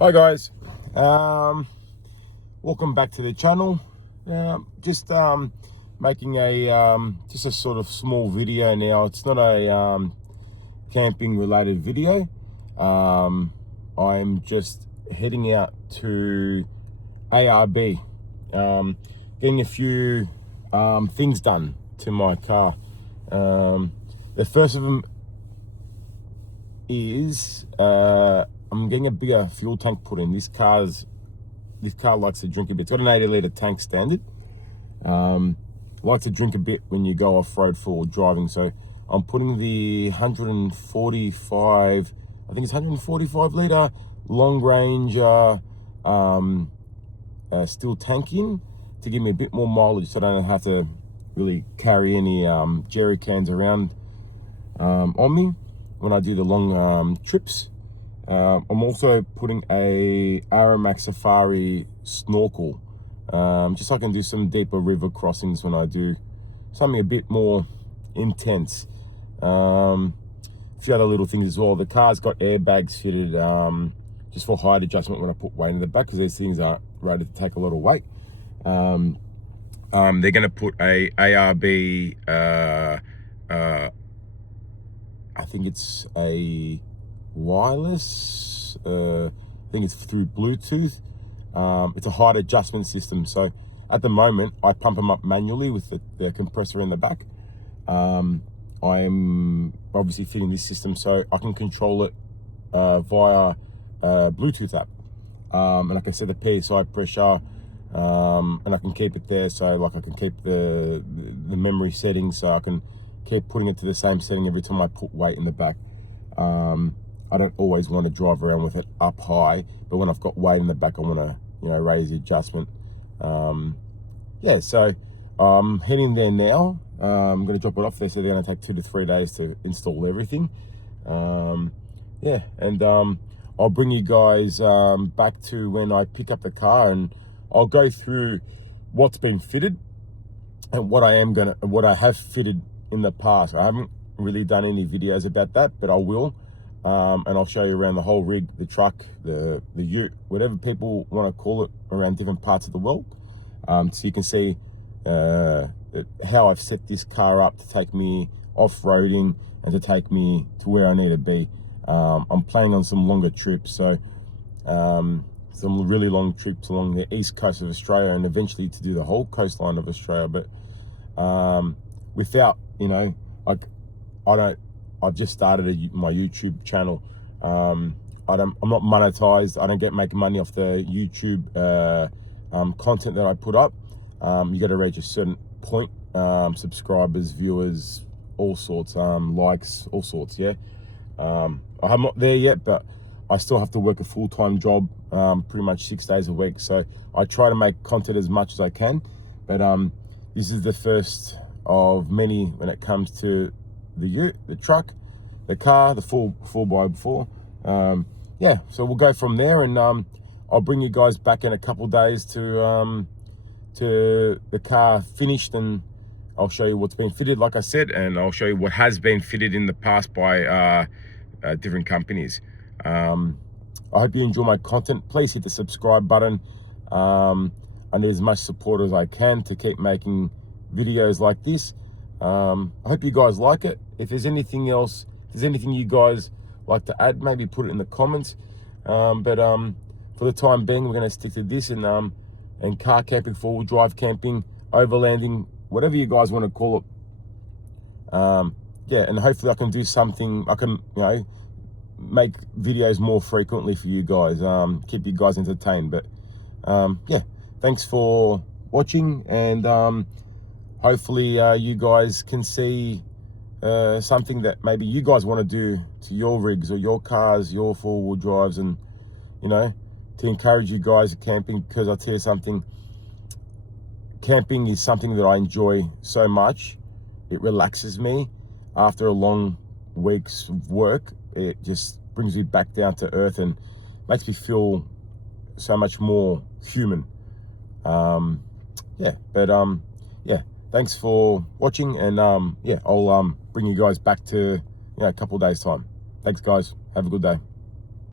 Hi guys, welcome back to the channel. Just making a sort of small video now. It's not a camping related video. I'm just heading out to ARB, getting a few things done to my car. The first of them is I'm getting a bigger fuel tank put in. This car likes to drink a bit. It's got an 80-litre tank standard. Likes to drink a bit when you go off-road for driving. So I'm putting the 145, I think it's 145-litre longranger steel tank in to give me a bit more mileage, so I don't have to really carry any jerry cans around on me when I do the long trips. I'm also putting a Aramax Safari snorkel, just so I can do some deeper river crossings when I do something a bit more intense. A few other little things as well. The car's got airbags fitted, just for height adjustment when I put weight in the back, because these things aren't rated to take a lot of weight. They're going to put a ARB, I think it's a wireless, I think it's through Bluetooth. It's a height adjustment system. So at the moment I pump them up manually with the compressor in the back. I'm obviously fitting this system so I can control it via Bluetooth app, and I can set the PSI pressure, and I can keep it there. So like I can keep the memory settings, so I can keep putting it to the same setting every time I put weight in the back. I don't always want to drive around with it up high, but when I've got weight in the back, I want to, raise the adjustment. Yeah, so I'm heading there now. I'm going to drop it off there, so they're going to take 2 to 3 days to install everything. Yeah, and I'll bring you guys back to when I pick up the car, and I'll go through what's been fitted and what I have fitted in the past. I haven't really done any videos about that, but I will. And I'll show you around the whole rig, the truck, the ute, whatever people want to call it, around different parts of the world. So you can see how I've set this car up to take me off-roading and to take me to where I need to be. I'm planning on some longer trips, so some really long trips along the east coast of Australia, and eventually to do the whole coastline of Australia. But without, I've just started my YouTube channel. I'm not monetized. I don't make money off the YouTube content that I put up. You got to reach a certain point, subscribers, viewers, all sorts, likes, all sorts. Yeah, I'm not there yet, but I still have to work a full-time job, pretty much 6 days a week. So I try to make content as much as I can, but this is the first of many when it comes to the ute, the truck, the car, the 4x4. Yeah, so we'll go from there, and I'll bring you guys back in a couple days to the car finished, and I'll show you what's been fitted, like I said, and I'll show you what has been fitted in the past by different companies. I hope you enjoy my content. Please hit the subscribe button. I need as much support as I can to keep making videos like this. I hope you guys like it. If there's anything else, if there's anything you guys like to add, maybe put it in the comments. But for the time being, we're going to stick to this, and car camping, 4-wheel drive camping, overlanding, whatever you guys want to call it. Yeah, and hopefully I can do something. I can, make videos more frequently for you guys, keep you guys entertained. But yeah, thanks for watching, and hopefully you guys can see something that maybe you guys want to do to your rigs or your cars, your 4-wheel drives, and to encourage you guys camping. Because I'll tell you something, camping is something that I enjoy so much. It relaxes me after a long week's work. It just brings me back down to earth and makes me feel so much more human. Yeah, but yeah, thanks for watching, and yeah, I'll bring you guys back to a couple of days time. Thanks guys, have a good day.